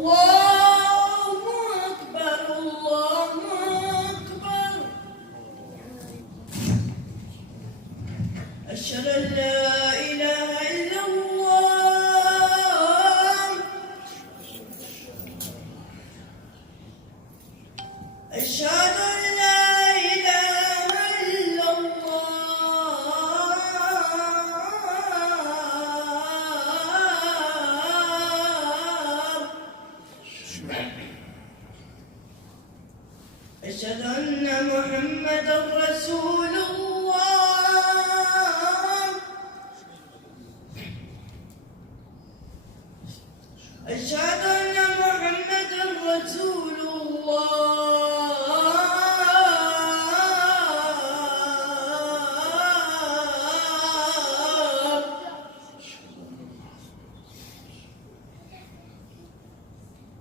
الله أكبر الله أكبر أشهد أن لا إله إلا الله أشهد أن لا إله إلا الله أشهد أن محمدا رسول الله أشهد أن محمدا رسول الله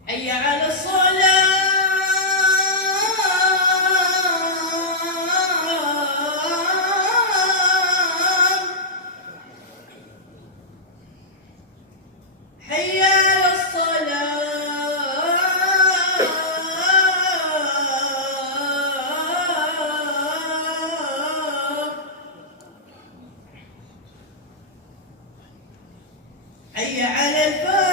حي على الصلاة حي على الصلاة حي على الفلاح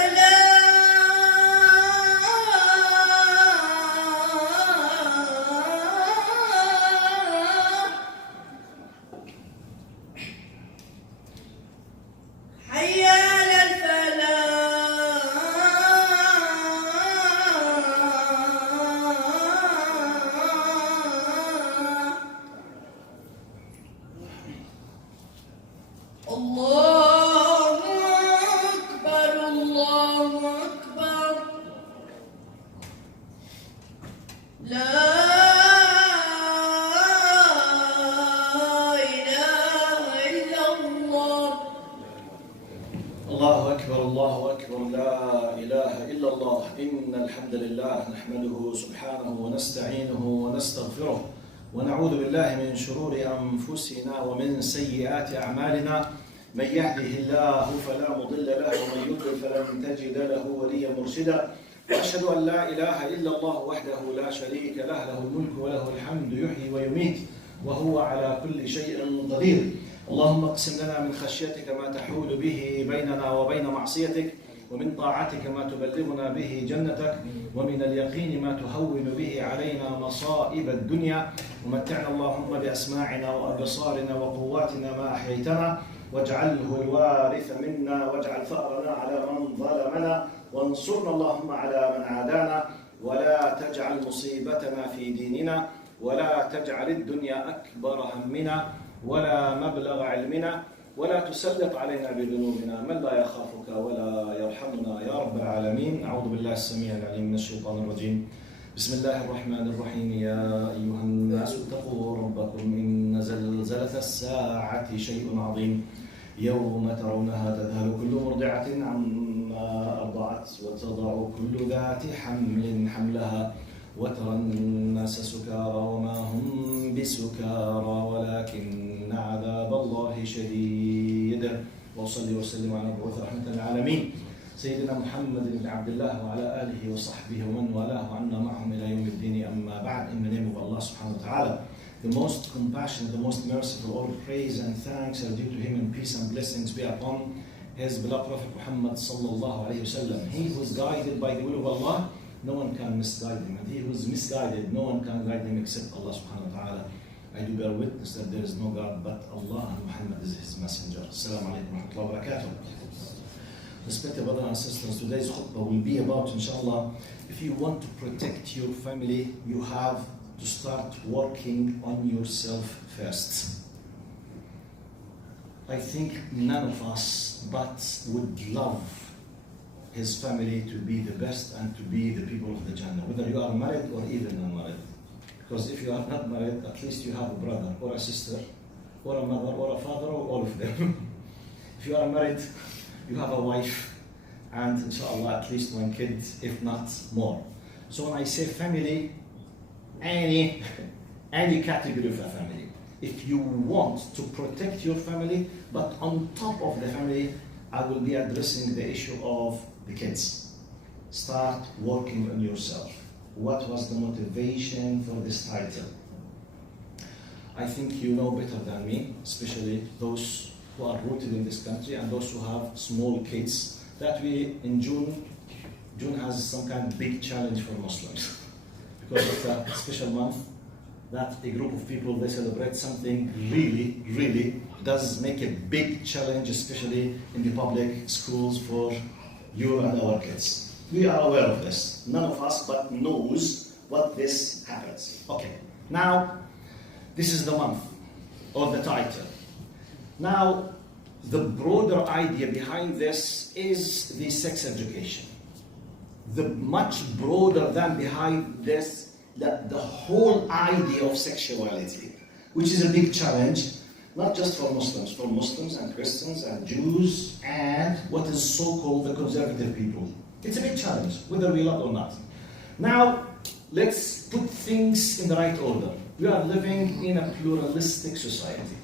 حي على الفلاح الله أكبر الله أكبر لا إله إلا الله الله أكبر الله أكبر لا إله إلا الله إن الحمد لله نحمده سبحانه ونستعينه ونستغفره ونعوذ بالله من شرور أنفسنا ومن سيئات أعمالنا من يهده الله فلا مضل له ومن يضلل فلن تجد له وليا مرشدا وأشهد أن لا إله إلا الله وحده لا شريك له له الملك وله الحمد يحيي ويميت وهو على كل شيء قدير اللهم اقسم لنا من خشيتك ما تحول به بيننا وبين معصيتك ومن طاعتك ما تبلغنا به جنتك ومن اليقين ما تهون به علينا مصائب الدنيا ومتعنا اللهم بأسماعنا وأبصارنا وقواتنا ما أحييتنا واجعله الوارث منا واجعل ثأرنا على من ظلمنا وانصرنا اللهم على من عادانا ولا تجعل مصيبتنا في ديننا ولا تجعل الدنيا أكبر همنا ولا مبلغ علمنا ولا تسلط علينا بذنوبنا من لا يخافك ولا يرحمنا يا رب العالمين. أعوذ بالله السميع العليم من الشيطان الرجيم. بسم الله الرحمن الرحيم. يا أيها الناس اتقوا ربكم إن زلزلة الساعة شيء عظيم يوم ترونها تذهل كل مرضعة عما أرضعت وتضع كل ذات حمل حملها وترى الناس سكارى وما هم بسكارى ولكن عذاب الله شديد. وأصلي وسلم على مبعوث رحمة للعالمين سيدنا محمد بن عبد الله وعلى آله وصحبه ومن والاه عنا معهم إلى يوم الدين. أما بعد. In the name of Allah subhanahu wa ta'ala, the most compassionate, the most merciful, all praise and thanks are due to him, and peace and blessings be upon his beloved Prophet Muhammad sallallahu alayhi wa sallam. He who is guided by the will of Allah, no one can misguide him, and he who is misguided, no one can guide him except Allah subhanahu wa ta'ala. I do bear witness that there is no God but Allah, and Muhammad is his messenger. Assalamu alaikum wa rahmatullahi wa barakatuh. Respected brothers and sisters, today's khutbah will be about, inshallah, if you want to protect your family, you have to start working on yourself first. I think none of us but would love his family to be the best and to be the people of the Jannah, whether you are married or even unmarried. Because if you are not married, at least you have a brother or a sister or a mother or a father or all of them. If you are married, you have a wife and inshallah at least one kid, if not more. So when I say family, any category of a family. If you want to protect your family, but on top of the family, I will be addressing the issue of the kids. start working on yourself. What was the motivation for this title? I think you know better than me, especially those who are rooted in this country and those who have small kids, that we in June has some kind of big challenge for Muslims because it's a special month that a group of people, they celebrate something really does make a big challenge, especially in the public schools for you and our kids. We are aware of this. None of us but knows what this happens. Okay, now this is the month or the title. Now, the broader idea behind this is the sex education. The much broader than behind this, the whole idea of sexuality, which is a big challenge, not just for Muslims and Christians and Jews and what is so-called the conservative people. It's a big challenge, whether we love or not. Now, let's put things in the right order. We are living in a pluralistic society.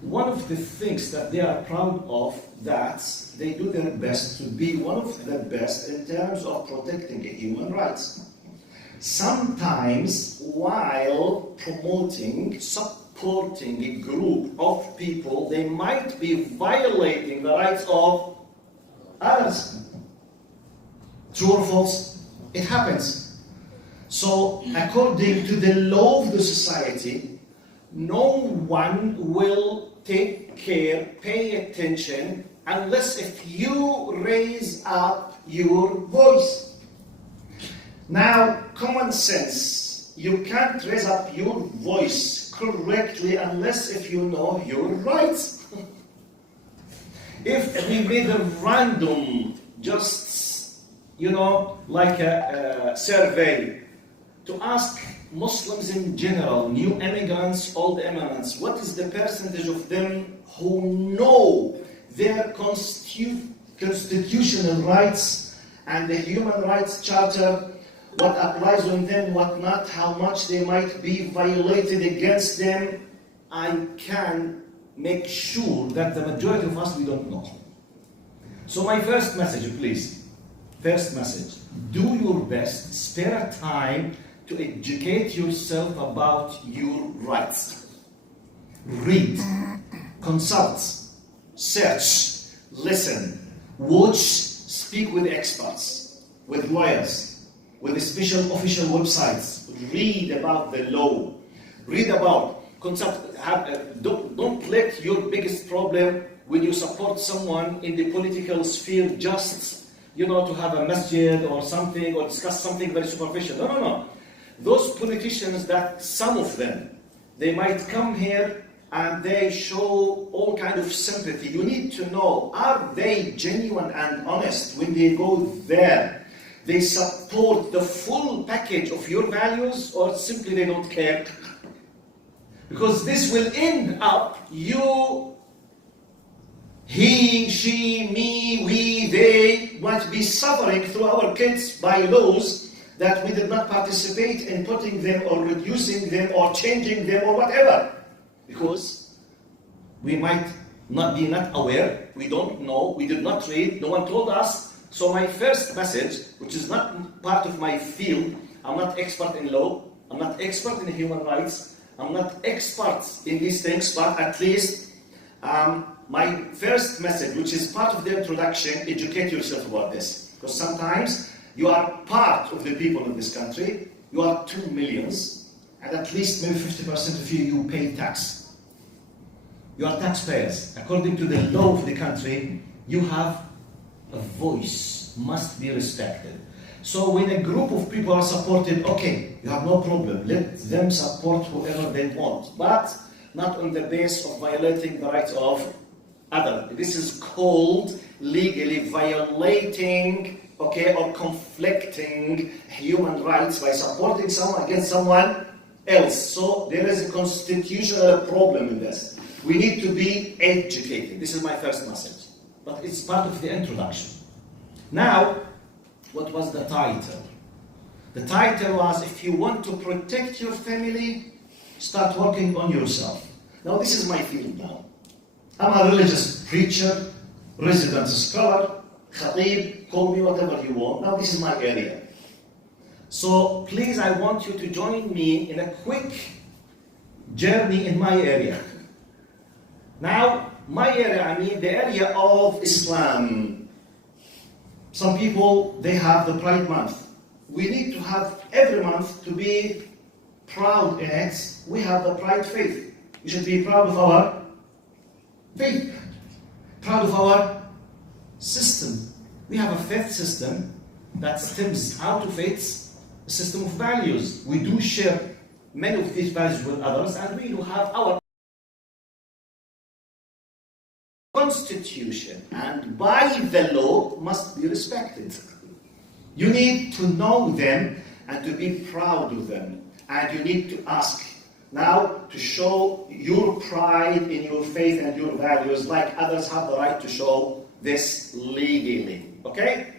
One of the things that they are proud of, that they do their best to be one of the best in terms of protecting human rights. Sometimes, while supporting a group of people, they might be violating the rights of others. True or false? It happens. So, according to the law of the society, no one will take care, pay attention, unless if you raise up your voice. Now, common sense, you can't raise up your voice correctly unless if you know your rights. If we made a random, just, like a survey to ask Muslims in general, new immigrants, old immigrants, what is the percentage of them who know their constitutional rights and the Human Rights Charter, what applies on them, what not, how much they might be violated against them? I can make sure that the majority of us, we don't know. So my first message, please, do your best, spare time to educate yourself about your rights. Read, consult, search, listen, watch, speak with experts, with lawyers, with special official websites. Read about the law. Read about, consult. Don't let your biggest problem when you support someone in the political sphere just, to have a masjid or something, or discuss something very superficial. No. Those politicians, that some of them, they might come here and they show all kind of sympathy. You need to know, are they genuine and honest when they go there? They support the full package of your values, or simply they don't care? Because this will end up he, she, me, we, they might be suffering through our kids by laws that we did not participate in putting them or reducing them or changing them or whatever. Because we might not be not aware, we don't know, we did not read, no one told us. So my first message, which is not part of my field, I'm not expert in law, I'm not expert in human rights, I'm not expert in these things, but at least my first message, which is part of the introduction, educate yourself about this. Because sometimes you are part of the people in this country, you are 2 millions, and at least maybe 50% of you pay tax. You are taxpayers. According to the law of the country, you have a voice, must be respected. So when a group of people are supported, okay, you have no problem, let them support whoever they want, but not on the basis of violating the rights of others. This is called legally violating, or conflicting human rights by supporting someone against someone else. So there is a constitutional problem in this. We need to be educated. This is my first message. But it's part of the introduction. Now, what was the title? The title was, if you want to protect your family, start working on yourself. Now this is my field now. I'm a religious preacher, resident scholar, Khatib, call me whatever you want. Now this is my area. So please, I want you to join me in a quick journey in my area. Now, my area, I mean the area of Islam. Some people, they have the Pride Month. We need to have every month to be proud in it. We have the Pride faith. We should be proud of our faith, proud of our system. We have a faith system that stems out of it, a system of values. We do share many of these values with others, and we do have our constitution, and by the law must be respected. You need to know them and to be proud of them, and you need to ask now to show your pride in your faith and your values like others have the right to show this legally. Okay?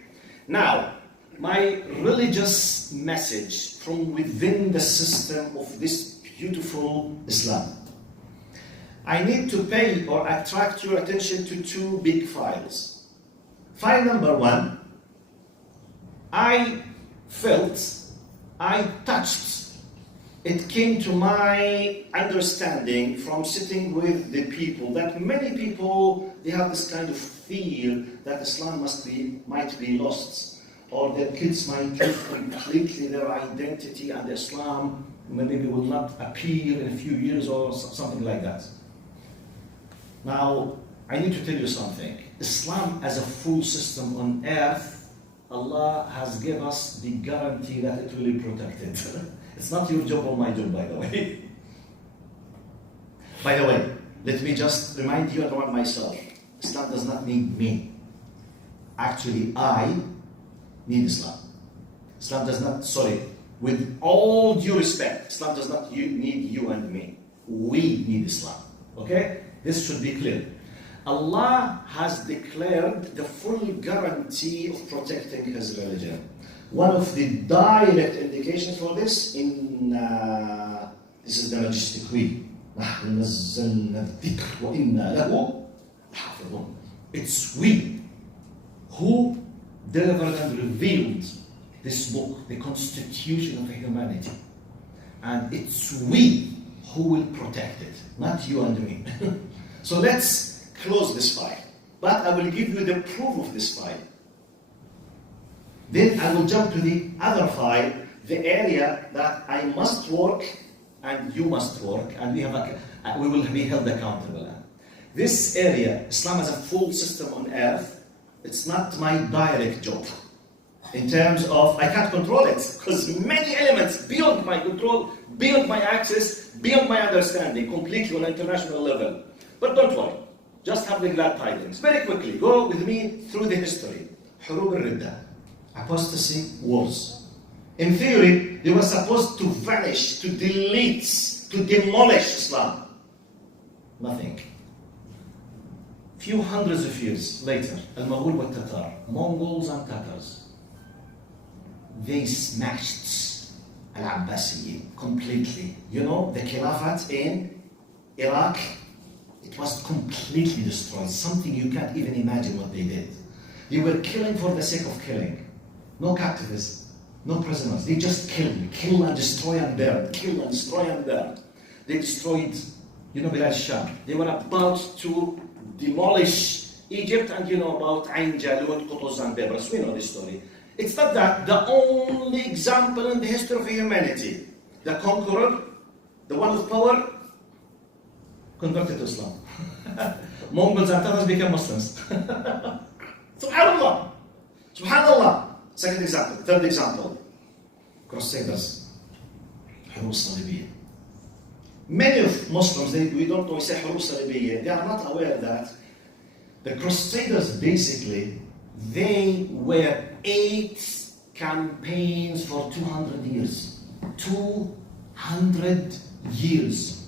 Now, my religious message from within the system of this beautiful Islam. I need to pay or attract your attention to two big files. File number one, I felt, I touched, it came to my understanding from sitting with the people that many people, they have this kind of fear that Islam might be lost, or that kids might lose completely their identity and Islam maybe will not appear in a few years or something like that. Now, I need to tell you something. Islam as a full system on earth, Allah has given us the guarantee that it will be protected. It's not your job or my job, by the way. By the way, let me just remind you and remind myself, Islam does not need me. Actually, I need Islam. Islam does not, with all due respect, Islam does not need you and me. We need Islam. Okay? This should be clear. Allah has declared the full guarantee of protecting His religion. One of the direct indications for this this is the majestic we. It's we who delivered and revealed this book, the Constitution of Humanity. And it's we who will protect it, not you and me. So let's close this file. But I will give you the proof of this file. Then I will jump to the other file, the area that I must work and you must work, and we will be held accountable. This area, Islam as a full system on earth, it's not my direct job. In terms of, I can't control it, because many elements beyond my control, beyond my access, beyond my understanding, completely on an international level. But don't worry, just have the glad tidings. Very quickly, go with me through the history. Hurub al-Ridda, apostasy, wars. In theory, they were supposed to vanish, to delete, to demolish Islam. Nothing. Few hundreds of years later, Al-Mughul wa Tatar, Mongols and Tatars, they smashed Al-Abbasiyyin completely. You know, the Khilafat in Iraq, it was completely destroyed. Something you can't even imagine what they did. They were killing for the sake of killing. No captives, no prisoners. They just kill and destroy and burn, kill and destroy and burn. They destroyed, Bilal Sham. They were about to demolish Egypt, and about Ain Jalut, Qutuz and Bebras. We know this story. It's not that the only example in the history of humanity. The conqueror, the one with power, converted to Islam. Mongols and Tatars became Muslims. Subhanallah. Subhanallah. Second example. Third example. Crusaders. Hurub Salibiyya. Many of Muslims, we don't know, we say Hurub Salibiyya, they are not aware that the Crusaders basically, they were 8 campaigns for 200 years. 200 years.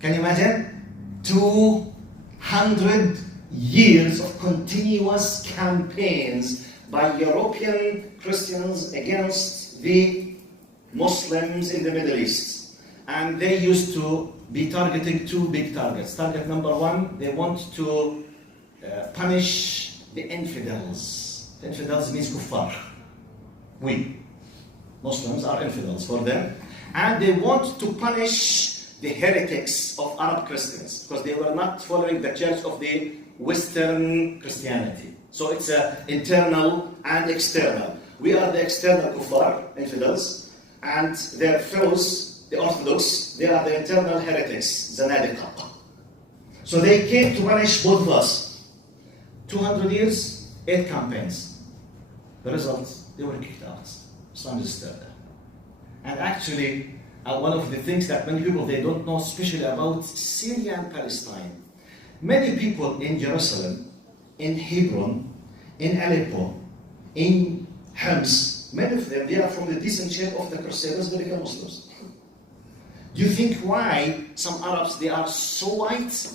Can you imagine? 200 years of continuous campaigns by European Christians against the Muslims in the Middle East. And they used to be targeting 2 big targets. Target number 1, they want to punish the infidels. Infidels means kuffar. We, Muslims, are infidels for them. And they want to punish the heretics of Arab Christians because they were not following the church of the Western Christianity. So it's internal and external. We are the external kuffar, infidels, and their fellows, the Orthodox, they are the internal heretics, zanadiqa. So they came to punish both of us. 200 years, 8 campaigns. The result, they were kicked out. Islam is still there. And actually, one of the things that many people, they don't know, especially about Syria and Palestine. Many people in Jerusalem, in Hebron, in Aleppo, in Homs, many of them, they are from the decent shape of the Crusaders, they become Muslims. Do you think why some Arabs, they are so white,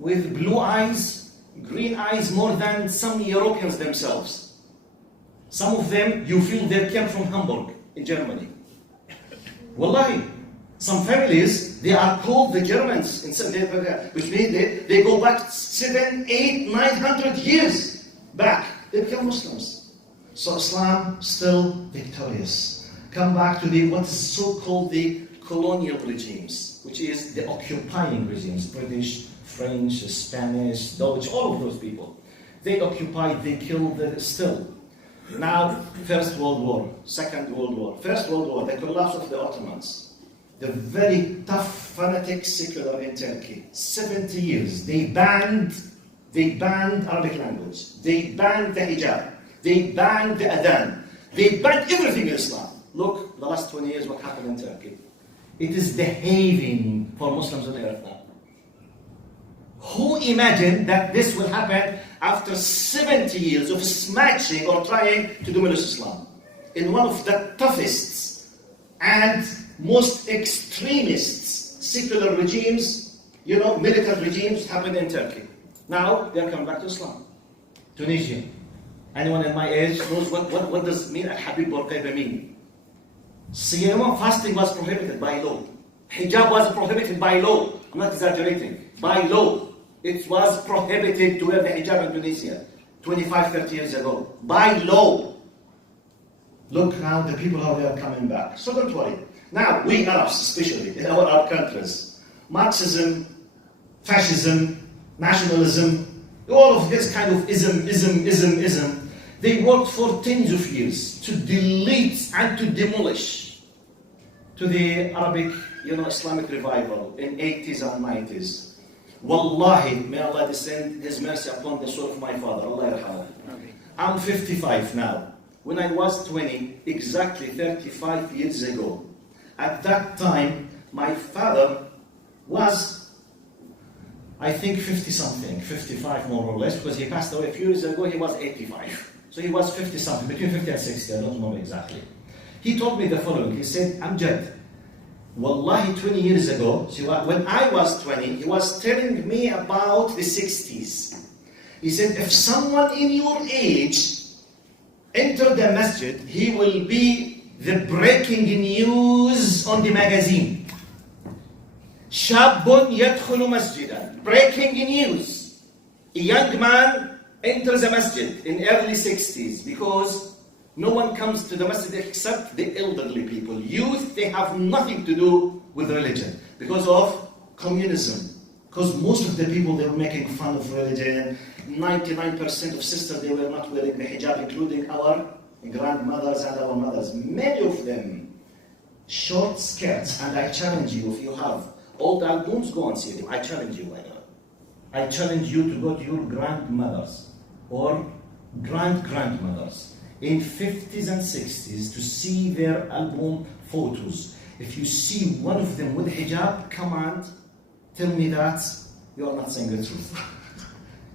with blue eyes, green eyes, more than some Europeans themselves? Some of them, you feel they came from Hamburg, in Germany. Wallahi, some families, they are called the Germans, which means they go back 700, 800, 900 years back. They become Muslims. So Islam still victorious. Come back to what is so-called the colonial regimes, which is the occupying regimes, British, French, Spanish, Dutch, all of those people. They occupied, they killed, still. Now, First World War, Second World War. First World War, the collapse of the Ottomans. The very tough, fanatic secular in Turkey. 70 years, they banned Arabic language. They banned the hijab. They banned the adhan. They banned everything in Islam. Look, the last 20 years, what happened in Turkey. It is the haven for Muslims on earth now. Who imagined that this will happen after 70 years of smashing or trying to demolish Islam? In one of the toughest and most extremist secular regimes, military regimes happened in Turkey. Now they are coming back to Islam. Tunisia. Anyone in my age knows what does mean al-Habib wal-Qayba mean? Siyam, fasting was prohibited by law. Hijab was prohibited by law. I'm not exaggerating. By law. It was prohibited to wear the hijab in Tunisia 25, 30 years ago. By law. Look now, the people how they are coming back. So don't worry. Now, we Arabs especially, in our Arab countries, Marxism, fascism, nationalism, all of this kind of ism, they worked for tens of years to delete and to demolish to the Arabic, Islamic revival in 80s and 90s. Wallahi, may Allah descend His mercy upon the soul of my father. Allah yarhamah. I'm 55 now. When I was 20, exactly 35 years ago, at that time, my father was, I think, 50-something, 55 more or less, because he passed away a few years ago, he was 85. So he was 50-something, between 50 and 60, I don't remember exactly. He told me the following, he said, Amjad, Wallahi, 20 years ago, when I was 20, he was telling me about the 60s. He said, if someone in your age entered the masjid, he will be the breaking news on the magazine. Shabun yadkhulu masjidan. Breaking news. A young man enters a masjid in early 60s because no one comes to the masjid except the elderly people. Youth, they have nothing to do with religion because of communism. Because most of the people, they were making fun of religion. 99% of sisters, they were not wearing the hijab, including our grandmothers and our mothers. Many of them, short skirts. And I challenge you, if you have old albums, go and see them. I challenge you, I challenge you to go to your grandmothers or grandmothers in 50s and 60s to see their album photos. If you see one of them with hijab, come on, tell me that you are not saying the truth.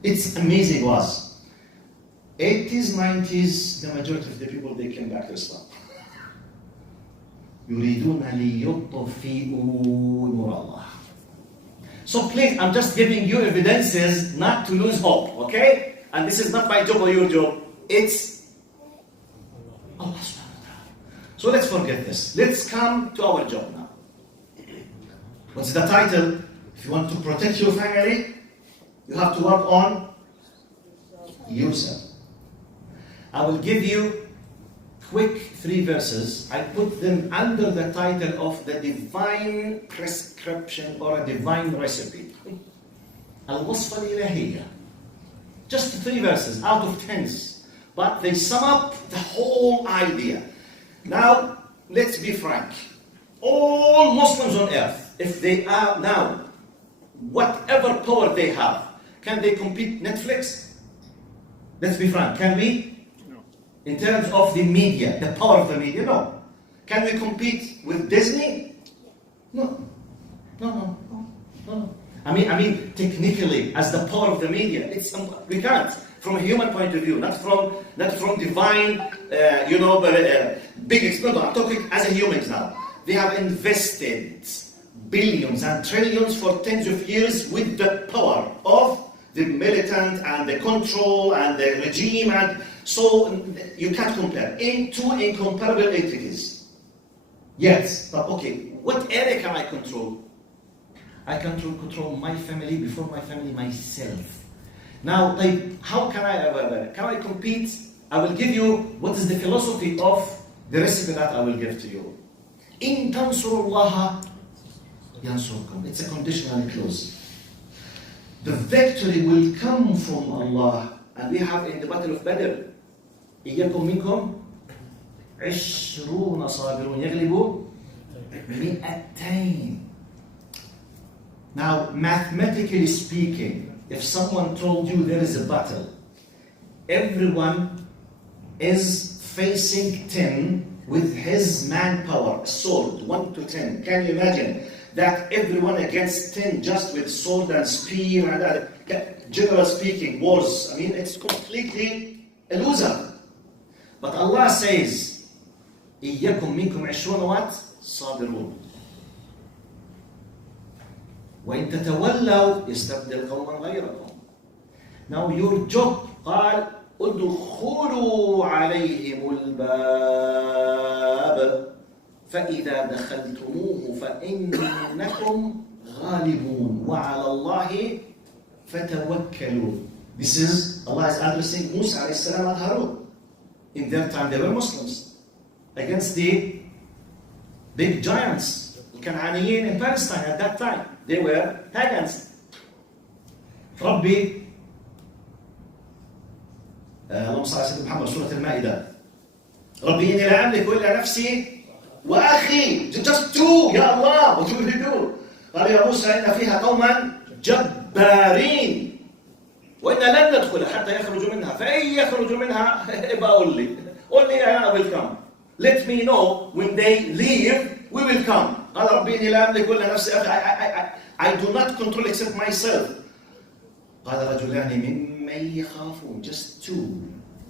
It's amazing was. 80s, 90s, the majority of the people, they came back to Islam. يريدون ليطفئوا نور الله. So please, I'm just giving you evidences not to lose hope, okay? And this is not my job or your job. It's Allah subhanahu wa ta'ala. So let's forget this. Let's come to our job now. What's the title? If you want to protect your family, you have to work on yourself. I will give you quick 3 verses. I put them under the title of the divine prescription or a divine recipe. الوصفة الإلهية. Just 3 verses out of 10s. But they sum up the whole idea. Now, let's be frank. All Muslims on earth, if they are now, whatever power they have, can they compete Netflix? Let's be frank. Can we? No. In terms of the media, the power of the media, no. Can we compete with Disney? No. No. I mean, technically, as the power of the media, we can't. From a human point of view, not from divine, big experience. I'm talking as a humans now. They have invested billions and trillions for tens of years with the power of the militant and the control and the regime, and so you can't compare. Two incomparable entities. Yes, but okay, what area can I control? I can control my family, before my family, myself. Now, how can I compete? I will give you what is the philosophy of the recipe that I will give to you. In tansurullaha yansurkum. It's a conditional clause. The victory will come from Allah, and we have in the Battle of Badr, إياكم منكم 20 صابرون يغلبوا 200. Now, mathematically speaking, if someone told you there is a battle, everyone is facing 10 with his manpower, sword, 1 to 10. Can you imagine that everyone against 10 just with sword and spear and that? General speaking, wars, I mean, it's completely a loser. But Allah says, إِيَّكُمْ مِنْكُمْ 20 what? صابرون. وإن تتولوا يستبدل قوما غيركم. Now your job, قال ادخلوا عليهم الباب فإذا دخلتموه فإنكم غالبون وعلى الله فتوكلوا. This is Allah is addressing Musa alayhi salam and Harun. In their time they were Muslims against the big giants, Canaaniyin in Palestine at that time. They were pagans. ربي اللهم صل على سيدنا محمد سورة المائدة. ربي إني لا أملك إلا نفسي وأخي. Just 2 يا الله. What will we do? قال يا موسى إن فيها قوما جبارين وإنا لن ندخل حتى يخرجوا منها فإن يخرجوا منها ابقى قول لي I will come. Let me know when they leave. We will come. قال ربي إني لا أملك إلا نفسي I do not control except myself. قال رجلان ممن يخافون. Just 2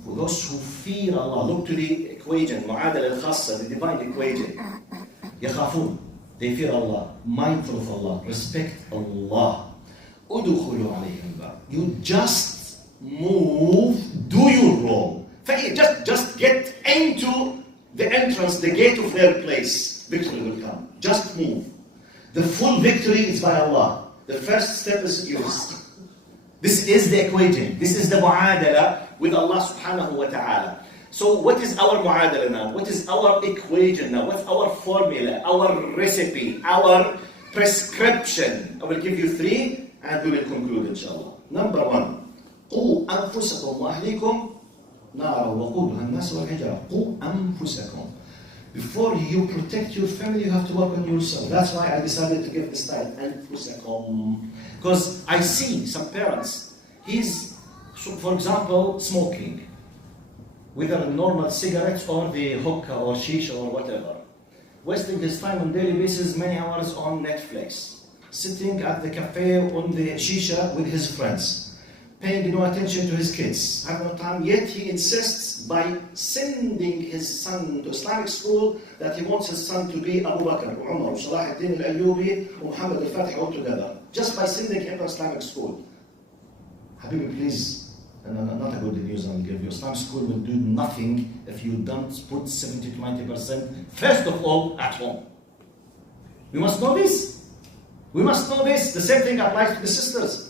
for those who fear Allah. Look to the equation, معادلة الخاصة, the divine equation. يخافون. They fear Allah, mindful of Allah, respect Allah. ادخلوا عليهم الباب. You just move, do your role. Just get into the entrance, the gate of their place. Victory will come. Just move. The full victory is by Allah. The first step is yours. This is the equation. This is the mu'adala with Allah subhanahu wa ta'ala. So what is our mu'adala now? What is our equation now? What's our formula, our recipe, our prescription? I will give you 3 and we will conclude inshallah. Number 1. قُوا أَنفُسَكُمْ وَأَهْلِيكُمْ نَارًا وَقُودُهَا النَّاسُ وَالْحِجَارَةُ قُوا أَنفُسَكُمْ. Before you protect your family, you have to work on yourself. That's why I decided to give this title, أنفسكم. Because I see some parents, for example, smoking. Whether normal cigarettes or the hookah or shisha or whatever. Wasting his time on a daily basis, many hours on Netflix. Sitting at the cafe on the shisha with his friends. Paying no attention to his kids. Have no time, yet he insists by sending his son to Islamic school that he wants his son to be Abu Bakr, Umar, Salah al-Din al-Ayyubi, Muhammad al-Fatih all together. Just by sending him to Islamic school. Habibi, please. Not a good news I'll give you. Islamic school will do nothing if you don't put 70 to 90% first of all at home. We must know this. We must know this. The same thing applies to the sisters.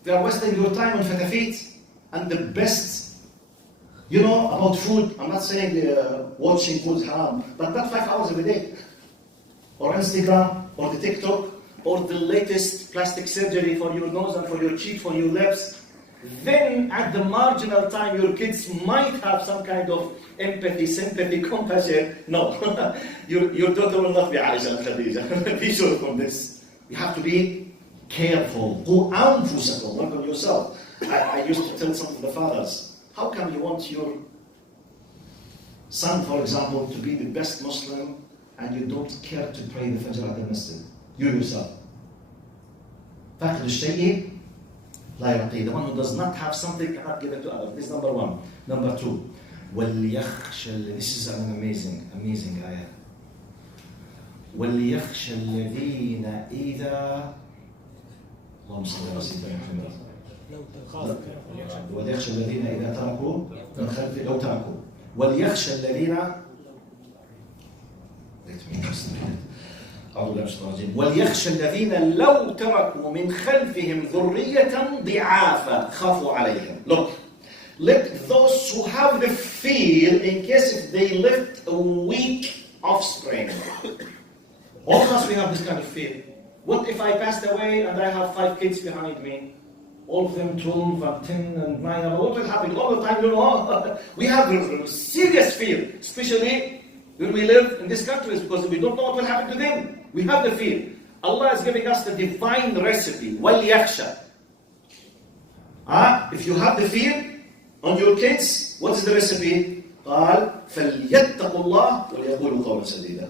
If you are wasting your time on fatafit, and the best, about food. I'm not saying watching food is haram, but not 5 hours every day. Or Instagram, or the TikTok, or the latest plastic surgery for your nose and for your cheek, for your lips. Then at the marginal time, your kids might have some kind of empathy, sympathy, compassion. No, your daughter will not be Aisha and Khadija. Be sure from this. You have to be careful. قُوا أَنفُسَكُمْ. Work on yourself. I used to tell some of the fathers, how come you want your son, for example, to be the best Muslim and you don't care to pray the Fajr at the masjid? You yourself. فَقْدُ الشَّيْءِ لا يعطيه. The one who does not have something cannot give it to others. This is number one. Number two, وَلْيَخْشَ. This is an amazing ayah. وَلْيَخْشَ الَّذِينَ إِذَا اللهم صل على سيدنا محمد. وليخشى الذين إذا تركوا من خلف لو تركوا وليخشى الذين وليخشى الذين لو تركوا من خلفهم ذرية ضعافا خافوا عليهم. Look, let those who have the fear in case if they left a weak offspring. All of us, we have this kind of fear. What if I passed away and I have 5 kids behind me? All of them 12 and 10 and 9. What will happen? All the time, we have a serious fear, especially when we live in these countries, because we don't know what will happen to them. We have the fear. Allah is giving us the divine recipe. وَلْيَخْشَى. If you have the fear on your kids, what is the recipe? قال فَلْيَتَّقُوا اللَّهَ وَلْيَقُولُوا قَوْلًا سَدِيدًا.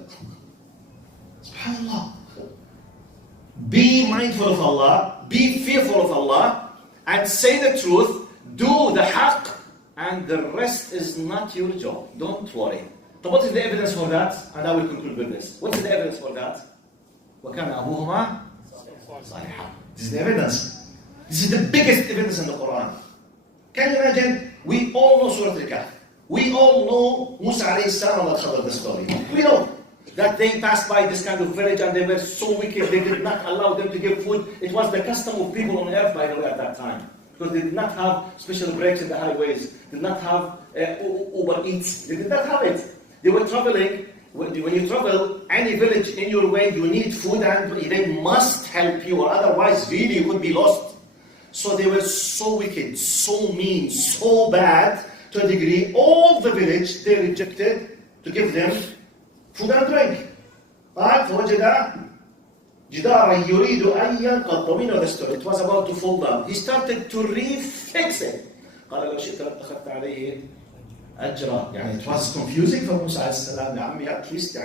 SubhanAllah. Be mindful of Allah, be fearful of Allah, and say the truth, do the haqq, and the rest is not your job. Don't worry. So what is the evidence for that? And I will conclude with this. What is the evidence for that? وَكَانَ أَبُوهُمَا صَالِحًا. This is the evidence. This is the biggest evidence in the Quran. Can you imagine? We all know Surah Al-Kahf. We all know Musa alayhi salam and Al-Khadr, the story. We know that they passed by this kind of village and they were so wicked, they did not allow them to give food. It was the custom of people on earth, by the way, at that time. Because they did not have special breaks in the highways, did not have Uber Eats, they did not have it. They were traveling. When you travel any village in your way, you need food and they must help you, or otherwise really you could be lost. So they were so wicked, so mean, so bad, to a degree, all the village, they rejected to give them food and drink. فوجد جدارا يريد أن ينقض. We know the story. It was about to fall down. He started to refix it. قال لو شئت لاتخذت عليه أجرا. It was confusing for Musa عليه السلام. يا عمي, at least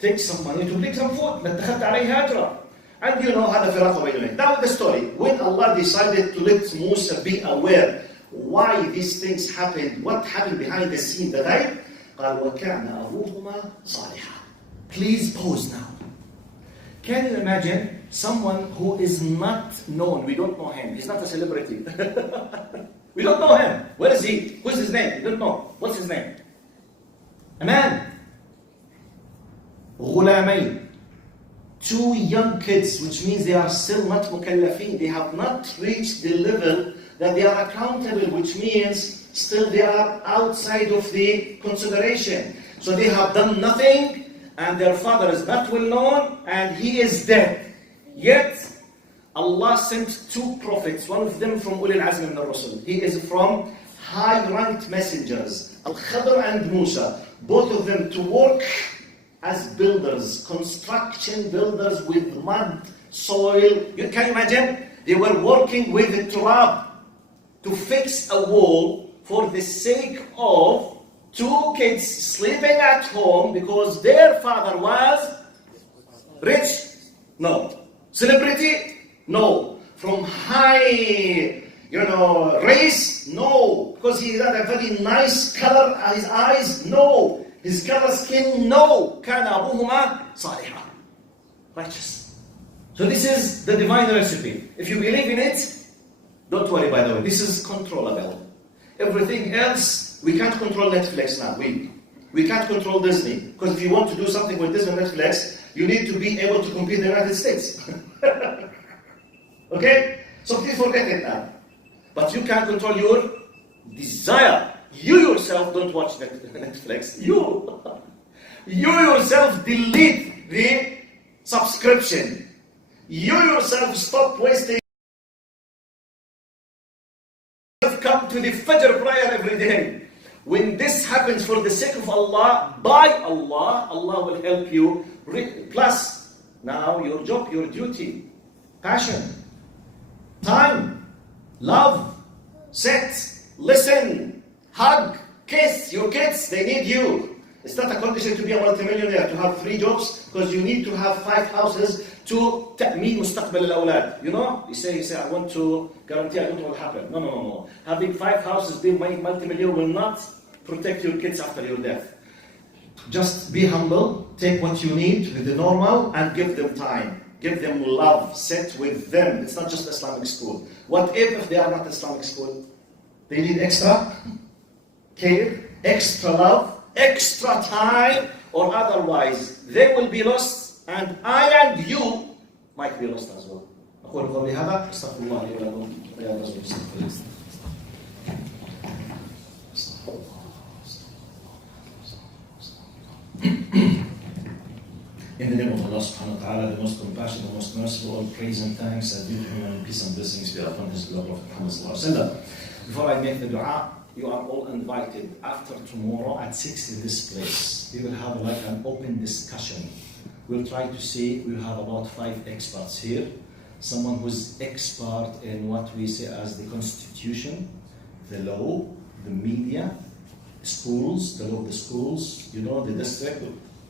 take some money to bring some food. لاتخذت عليه أجرا. And you know هذا فراق بينهم. Now the story. When Allah decided to let Musa be aware why these things happened, what happened behind the scene, the غيب, قال وكان أبوهما صالحا. Please pause now. Can you imagine someone who is not known? We don't know him. He's not a celebrity. We don't know him. Where is he? What's his name? We don't know. What's his name? A man. غلامين. 2 young kids, which means they are still not mukallafin. They have not reached the level that they are accountable, which means still they are outside of the consideration. So they have done nothing, and their father is not well known, and he is dead. Yet, Allah sent 2 prophets, one of them from Ulil Azm min al-Rusul. He is from high-ranked messengers, Al-Khadr and Musa, both of them to work as builders, construction builders with mud, soil. You can imagine? They were working with the turab to fix a wall for the sake of 2 kids sleeping at home because their father was rich? No. Celebrity? No. From high, race? No. Because he had a very nice color, his eyes? No. His color skin? No. كان أبوهما صالحا. Righteous. So this is the divine recipe. If you believe in it, don't worry, by the way. This is controllable. Everything else, we can't control Netflix now. We can't control Disney. Because if you want to do something with Disney and Netflix, you need to be able to compete in the United States. Okay? So please forget it now. But you can't control your desire. You yourself don't watch Netflix. You yourself delete the subscription. You yourself stop wasting. Come to the Fajr prayer every day. When this happens for the sake of Allah, by Allah, Allah will help you. Plus, now your job, your duty, passion, time, love, sit, listen, hug, kiss your kids. They need you. It's not a condition to be a multimillionaire, to have 3 jobs, because you need to have 5 houses to تأمين مستقبل الأولاد. You know, you say, I want to guarantee I don't know what will happen. No. Having 5 houses, being multimillionaire will not protect your kids after your death. Just be humble, take what you need with the normal, and give them time. Give them love, sit with them. It's not just Islamic school. What if they are not Islamic school? They need extra care, extra love, extra time, or otherwise they will be lost, and I and you might be lost as well. أقول قولي هذا أستغفر الله لي ولكم ويا رسول الله. In the name of Allah subhanahu wa ta'ala, the most compassionate, the most merciful, all praise and thanks are due to him, and peace and blessings be upon his beloved Prophet Muhammad sallallahu alaihi wasallam. Before I make the dua, you are all invited after tomorrow at 6 in this place. We will have like an open discussion. We'll try to see, we'll have about 5 experts here. Someone who's expert in what we say as the constitution, the law, the media, schools, the law of the schools, you know, the district.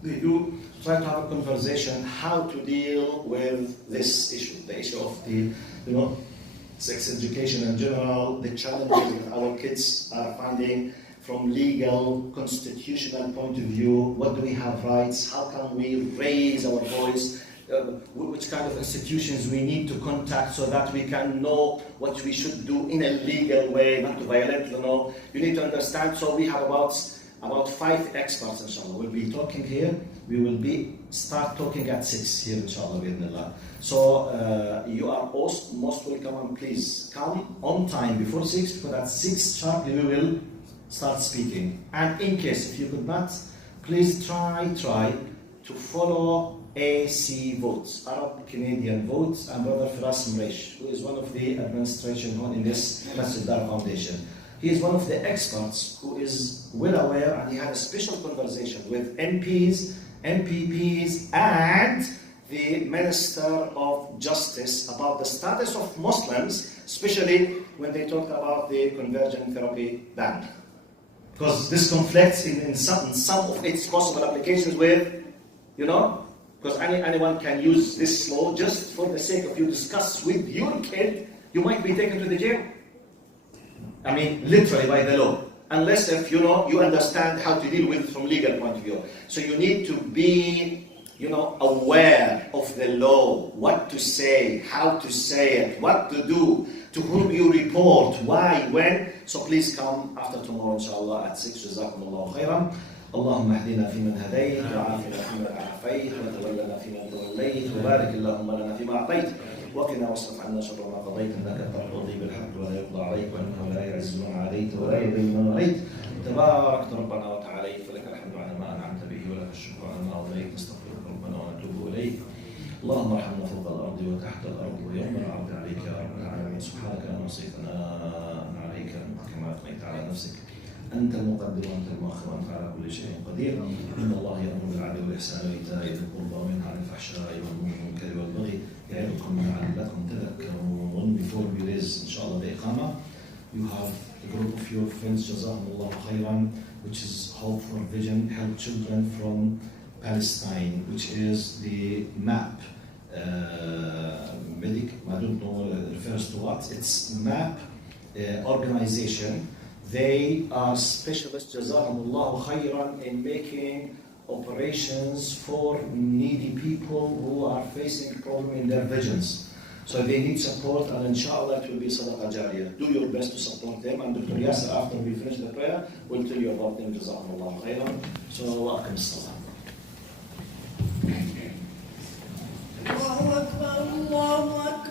We do try to have a conversation how to deal with this issue, the issue of the, you know, sex education in general, the challenges that our kids are finding from legal, constitutional point of view. What do we have rights? How can we raise our voice? Which kind of institutions we need to contact so that we can know what we should do in a legal way, not to violate the law. You need to understand. So we have about 5 experts, inshallah. We'll be talking here. We will start talking at 6 here, inshallah, bi'idhnillah. So you are most welcome, and please come on time before 6, because at 6 sharply we will start speaking. And in case if you could not, please try to follow AC votes, Arab Canadian votes, and Brother Firas Mresh, who is one of the administration in this Masjid Dar Foundation. He is one of the experts who is well aware, and he had a special conversation with MPs, MPPs, and the Minister of Justice about the status of Muslims, especially when they talk about the conversion therapy ban. Because this conflicts in some of its possible applications with, you know, because anyone can use this law just for the sake of you discuss with your kid, you might be taken to the jail. I mean, literally by the law. Unless if you know, you understand how to deal with it from legal point of view. So you need to be, you know, aware of the law, what to say, how to say it, what to do, to whom you report, why, when. So please come after tomorrow, inshallah, at 6. جزاكم الله خيرا. اللهم اهدنا فيمن هديت وعافنا فيمن عافيت وتولنا فيمن توليت وبارك اللهم لنا فيما اعطيت وقنا واصرف عنا شر ما قضيت انك تقضي بالحق ولا يقضى عليك وانه لا يعز من عاديت ولا يذل من عليت تباركت ربنا وتعاليت فلك الحمد على ما انعمت به ولك الشكر على ما اوليت نستغفرك ربنا ونتوب اليك. اللهم ارحمنا فوق الارض وتحت الارض ويوم العرض عليك يا رب العالمين. سبحانك لا نحصي ثناء عليك كما اثنيت على نفسك. أنت المقدم وأنت المؤخر وأنت على كل شيء قدير. إن الله يأمر بالعدل والإحسان وإيتاء ذي القربى وينهى عن الفحشاء والمنكر والبغي يعظكم لعلكم تذكرون. Before we raise, inshallah, the Iqamah, you have a group of your friends, Jazakumullah khairan, which is Hope for Vision, Help Children from Palestine, which is the MAP. I don't know what it refers to what. It's MAP organization. They are specialists, Jazakumullah khairan, in making operations for needy people who are facing problem in their visions. So they need support, and inshallah it will be sadaqah jariyah. Do your best to support them, and Dr. Yasser, after we finish the prayer, will tell you about them. Jazakumullah khairan. So welcome, salam. الله أكبر الله أكبر